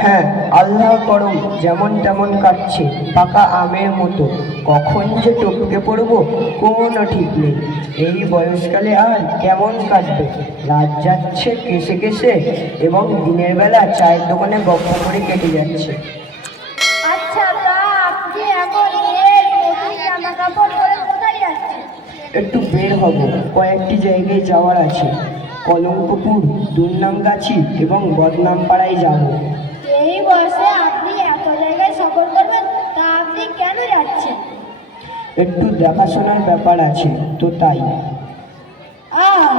হ্যাঁ আল্লাহ করম যেমন তেমন কাটছে পাকা আমের মতো। কখন যে টপকে পড়ব কোনো ঠিক নেই। এই বয়সকালে আর কেমন কাটবে? রাত যাচ্ছে কেসে কেসে এবং দিনের বেলা চায়ের দোকানে গপ্প করে কেটে যাচ্ছে। আচ্ছা আপনি এখন জামা কাপড় পরে কোথায় যাচ্ছেন? একটু বের হব। কয়েকটি জায়গায় যাওয়ার আছে। কলঙ্কপুর দুর্নামগাছি এবং বদনাম পাড়ায় যাব। বয়সে আপনি এত জায়গায় সফর করবেন তা আপনি কেন যাচ্ছেন? একটু দেখাশোনার ব্যাপার আছে তো তাই। আহ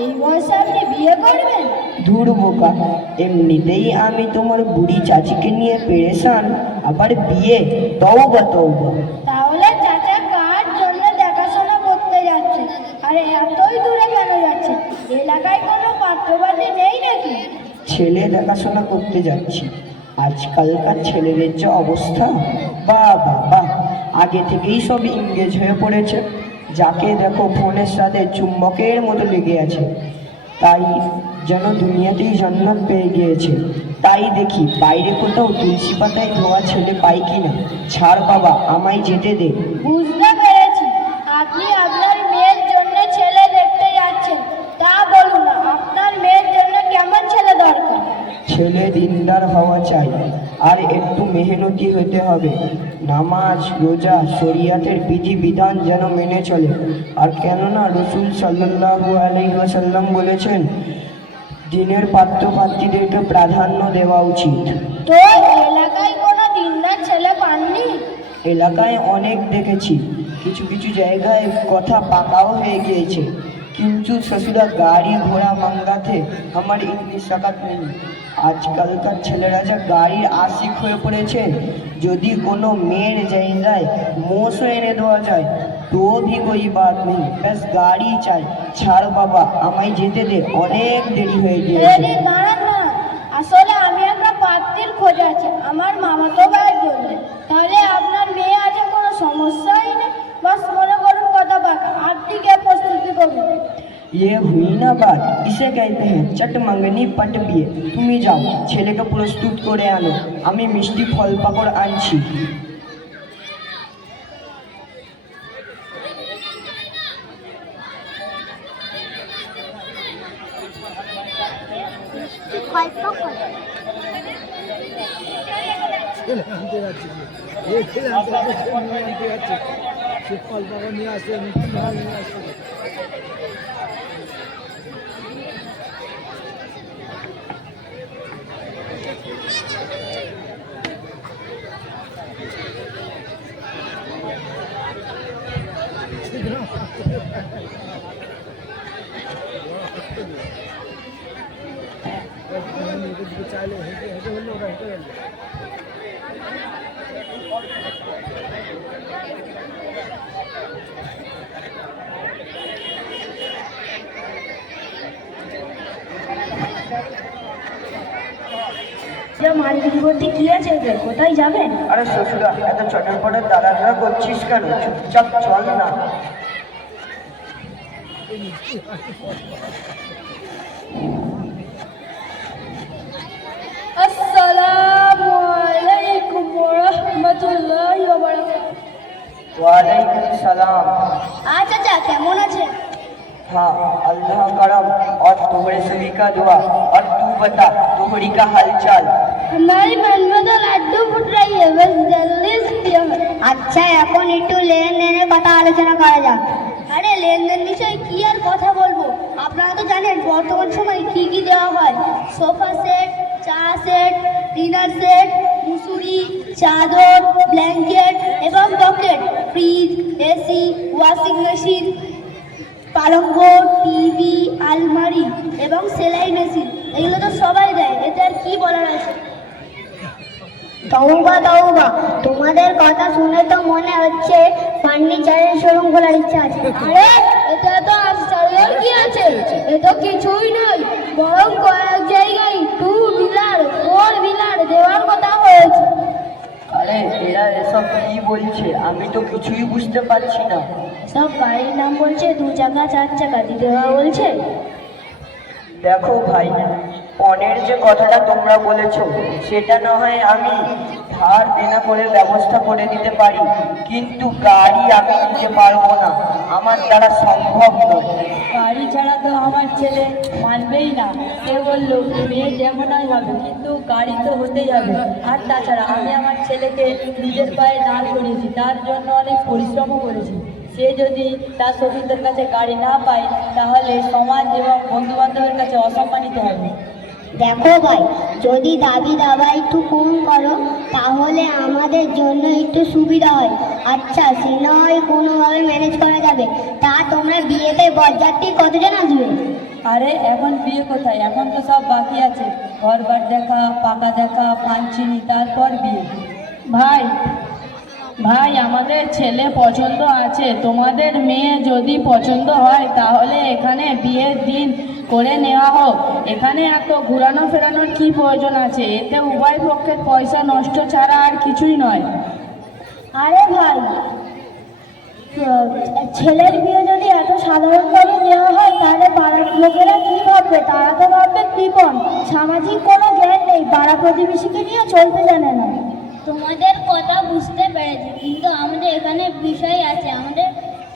এই বয়সে আপনি বিয়ে করবেন? ধুর বোকা এমনিতেই আমি তোমার বুড়ি চাচিকে নিয়ে পেরেশান আবার বিয়ে তওবা তওবা তাহলে চাচা কার জন্য দেখাশোনা করতে যাচ্ছে? আরে এতই দূরে কেন যাচ্ছে? এলাকায় কোনো পাত্রপাত্রী নেই নাকি? ছেলে দেখাশোনা করতে যাচ্ছি। আজকালকার ছেলেদের যে অবস্থা, বা বাহ আগে থেকেই সব ইংরেজ হয়ে পড়েছে। যাকে দেখো ফোনের সাথে চুম্বকের মতো লেগে আছে। তাই যেন দুনিয়াতেই জন্নত পেয়ে গিয়েছে। তাই দেখি বাইরে কোথাও তুলসী পাতায় ধোয়া ছেলে পাই কিনা। ছাড় বাবা, আমায় যেতে দে। বুঝতে পেরেছি আপনি আপনার মেয়ের জন্য ছেলে দেখতে যাচ্ছেন তা বলুন আপনার মেয়ের জন্য কেমন ছেলে দরকার ছেলে দিনদার হওয়া চাই। আর একটু মেহনতি হতে হবে। নামাজ রোজা শরিয়াতের বিধি বিধান যেন মেনে চলে। আর কেননা রসুল সাল্লাল্লাহু আলাইহি ওয়াসাল্লাম বলেছেন দিনের পাত্র পাত্রীদেরকে প্রাধান্য দেওয়া উচিত। তো এলাকায় কোনো দিনদার ছেলে পাননি? এলাকায় অনেক দেখেছি। কিছু কিছু জায়গায় কথা পাকাও হয়ে গিয়েছে। কিন্তু শ্বশুরা গাড়ি ঘোড়া মাঙ্গাতে আমার ইংলিশ শাখাত নেই। আজকালকার ছেলেরা যা গাড়ির আশিক হয়ে পড়েছে যদি কোনো মেয়ের জায়গায় মোষও এনে দেওয়া যায় তো ভি কোই বাত নেই ব্যাস গাড়ি চাই। ছাড় বাবা আমায় যেতে দে। অনেক দেরি হয়ে গিয়েছে। আসলে আমি একটা পাত্রীর খোঁজে আছে। আমার মামাতো ভাইয়ের জন্য। তাহলে আপনার মেয়ে আছে কোনো সমস্যাই নেই বাস মনে করুন কথা পাকা আপনি কে প্রস্তুতি করুন ये हुई ना बात इसे कहते हैं চট মাঙ্গনি পট বিয়ে তুমি যাও ছেলেকে প্রস্তুত করে আনো আমি মিষ্টি ফল পাকড় আনছি ছেলে আনতে যাচ্ছে কি? এই ছেলে আনতে যাচ্ছে, সে নিয়ে আনতে যাচ্ছে। সে ফল পাকড় নিয়ে আসছে, মিষ্টি ফল নিয়ে আসছে। মার্কেট করতে কি আছে ওদের কোথায় যাবেন আরে শ্বশুরা এত চটের পটের দাদারা করছিস কেন চুপচাপ চল না আসসালামু আলাইকুম ওয়া রাহমাতুল্লাহি ওয়া বারাকাতুহু ওয়ালাইকুম সালাম আচ্ছা আচ্ছা কেমন আছেন हाँ अल्लाह करम और तुम्हारे सभी का दुआ और तू बता तुम्हारी का हालचाल हमारी मन में तो लड्डू फुट रही है बस जल्दी से আচ্ছা এখন একটু লেনদেনের কথা আলোচনা করা যাক আরে লেনদেন বিষয়ে কি আর কথা বলবো আপনারা তো জানেন বর্তমান সময়ে কি কি দেওয়া হয় সোফা সেট চা সেট ডিনার সেট মুসুরি চাদর ব্ল্যাঙ্কেট এবং pocket fridge AC washing machine পালঙ্ক TV আলমারি এবং সেলাই মেশিন এগুলো তো সবাই দেয় এতে আর কি বলার আছে তৌবা তৌবা তোমাদের কথা শুনে তো মনে হচ্ছে ফার্নিচারের শোরুম খোলার ইচ্ছা আছে। আরে এতে তো আশ্চর্যের কি আছে? এ তো কিছুই নয় বরং কয়েক জায়গায় টু বিলার ফোর বিলার দেওয়ার কথা হয়েছে আরে এরা এসব কি বলছে? আমি তো কিছুই বুঝতে পারছি না। সব গাড়ির নাম বলছে দু চাকা চার চাকা দিতে বলছে। দেখো ভাই পনেরো যে কথাটা তোমরা বলেছ, সেটা না হয় আমি ধার দেনা করে ব্যবস্থা করে দিতে পারি, কিন্তু গাড়ি আমি নিতে পারব না। আমার দ্বারা সম্ভব নয়। গাড়ি ছাড়া তো আমার ছেলে মানবেই না। সে বলল, মেয়ে যেমনই হবে, কিন্তু গাড়ি তো হতেই হবে। আর তাছাড়া আমি আমার ছেলেকে নিজের পায়ে দাঁড় করিয়েছি, তার জন্য অনেক পরিশ্রমও করেছি। সে যদি তার শ্বশুরদের কাছে গাড়ি না পায়, তাহলে সমাজ এবং বন্ধু বান্ধবের কাছে অসম্মানিত হবে। দেখো ভাই যদি দাবি দাবা একটু কম করো তাহলে আমাদের জন্য একটু সুবিধা হয়। আচ্ছা সে না হয় কোনোভাবে ম্যানেজ করা যাবে? তা তোমরা বিয়েতে বরযাত্রী কতজন আসবে? আরে এখন বিয়ে কোথায়? এখন তো সব বাকি আছে। ঘরবার দেখা পাকা দেখা পাঞ্চিনি তারপর বিয়ে। ভাই ভাই আমাদের ছেলে পছন্দ আছে। তোমাদের মেয়ে যদি পছন্দ হয় তাহলে এখানে বিয়ের দিন করে নেওয়া হোক। এখানে এত ঘোরানো ফেরানোর কি প্রয়োজন আছে? এতে উভয় পক্ষের পয়সা নষ্ট ছাড়া আর কিছুই নয়। আরে ভাই ছেলের বিয়ে যদি এত সাধারণভাবে নেওয়া হয় তাহলে পাড়ার লোকেরা কি ভাববে? তারা তো ভাববে কৃপণ। সামাজিক কোনো জ্ঞান নেই। পাড়া প্রতিবেশীকে নিয়ে চলতে জানে না। তোমাদের কথা বুঝতে পেরেছি কিন্তু আমাদের এখানে বিষয় আছে। আমাদের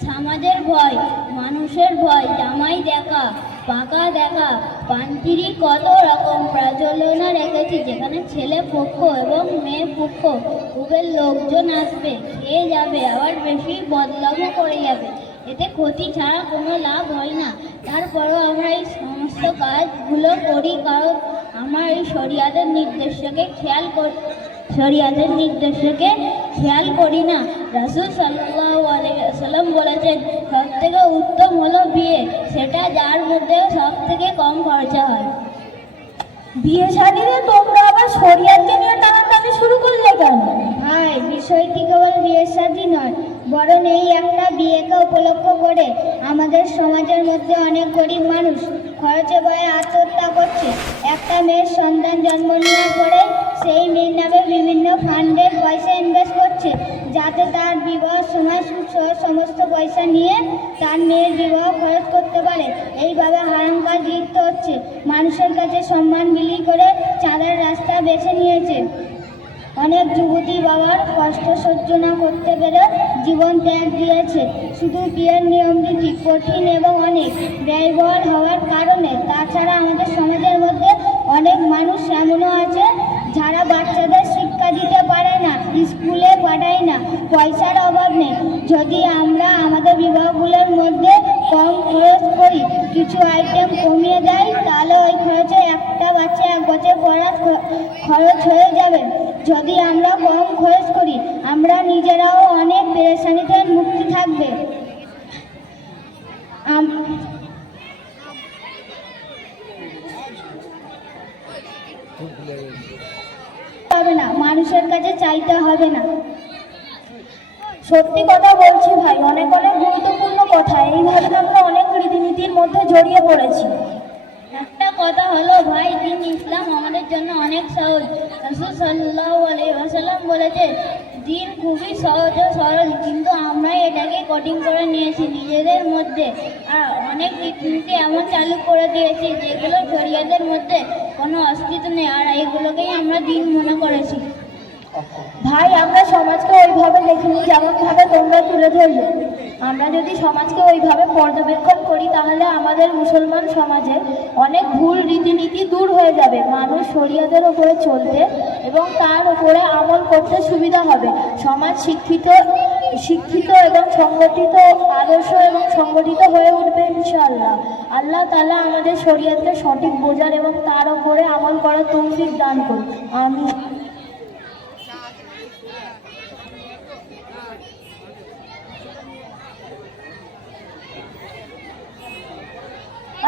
সমাজের ভয় মানুষের ভয় জামাই দেখা। পাকা দেখা। পান্তিরি কত রকম প্রচলনা রেখেছি, যেখানে ছেলে পক্ষ এবং মেয়ে পক্ষ উভয়ের লোকজন আসবে খেয়ে যাবে, আবার বেশি বদলামও করে যাবে। এতে ক্ষতি ছাড়া কোনো লাভ হয় না। তারপরেও আমরা এই সমস্ত কাজগুলো করি, কারণ আমার এই শরিয়াদের নির্দেশকে খেয়াল কর শরিয়াদের নির্দেশকে খেয়াল করি না। রাসুল সাল্লাহ সাল্লাম বলেছেন সব থেকে উত্তম হলো বিয়ে। সেটা যার মধ্যে সব থেকে কম খরচা হয়। বিয়ে শাদিতে তোমরা আবার শরিয়াতকে নিয়ে টানাটানি শুরু করলে কেন? ভাই বিষয়টি কেবল বিয়ের শাদি নয় বরং এই একটা বিয়েকে উপলক্ষ করে আমাদের সমাজের মধ্যে অনেক গরিব মানুষ খরচে ভয়ে আত্মহত্যা করছে। একটা মেয়ের সন্তান জন্ম নেওয়ার পরে সেই মেয়ের নামে বিভিন্ন ফান্ডের পয়সা ইনভেস্ট করছে, যাতে তার বিবাহ সময় সমস্ত পয়সা নিয়ে তার মেয়ের বিবাহ খরচ করতে পারে। এইভাবে হারাম কাজ লিপ্ত হচ্ছে। মানুষের কাছে সম্মান বিলি করে চাঁদের রাস্তা বেছে নিয়েছে। অনেক যুবতী বাবার কষ্ট সহ্য না করতে পেরে জীবন ত্যাগ দিয়েছে। শুধু বিয়ের নিয়মটি কঠিন এবং অনেক ব্যয়বহুল হওয়ার কারণে। তাছাড়া আমাদের সমাজের মধ্যে অনেক মানুষ এমনও আছে যারা বাচ্চাদের শিক্ষা দিতে পারে না স্কুলে পাঠায় না পয়সার অভাব নেই। যদি আমরা আমাদের বিবাহগুলোর মধ্যে কম খরচ করি, কিছু আইটেম কমিয়ে দেয়, তাহলে ওই খরচে একটা বাচ্চা এক বছর পড়ার খরচ হয়ে যাবে। যদি আমরা কম খরচ করি, আমরা নিজেরাও অনেক পেরেশানিতে মুক্তি থাকবে। হবে না। মানুষের কাছে চাইতে হবে না। সত্যি কথা বলছি ভাই, অনেক অনেক গুরুত্বপূর্ণ কথা। এইভাবে আমরা অনেক রীতিনীতির মধ্যে জড়িয়ে পড়েছি। একটা কথা হলো ভাই, দিন ইসলাম আমাদের জন্য অনেক সহজ। রসুল সাল্লাহ বলেছে, দিন খুবই সহজ ও সরল, কিন্তু আমরা এটাকে কঠিন করে নিয়েছি নিজেদের মধ্যে। আর অনেক রীতিনীতি এমন চালু করে দিয়েছি যেগুলো শরিয়াদের মধ্যে কোনো অস্তিত্ব নেই, আর এগুলোকেই আমরা দিন মনে করেছি। ভাই, আমরা সমাজকে ওইভাবে দেখিনি, যেমনভাবে তোমরা তুলে ধরলে। আমরা যদি সমাজকে ওইভাবে পর্যবেক্ষণ করি, তাহলে আমাদের মুসলমান সমাজে অনেক ভুল রীতিনীতি দূর হয়ে যাবে। মানুষ শরিয়াদের ওপরে চলতে এবং তার উপরে আমল করতে সুবিধা হবে। সমাজ শিক্ষিত শিক্ষিত এবং সংগঠিত, আদর্শ এবং সংগঠিত হয়ে উঠবে ইনশাআল্লাহ। আল্লাহ তাআলা আমাদের শরিয়াতকে সঠিক বোঝার এবং তার ওপরে আমল করার তৌফিক দান করুন। আমি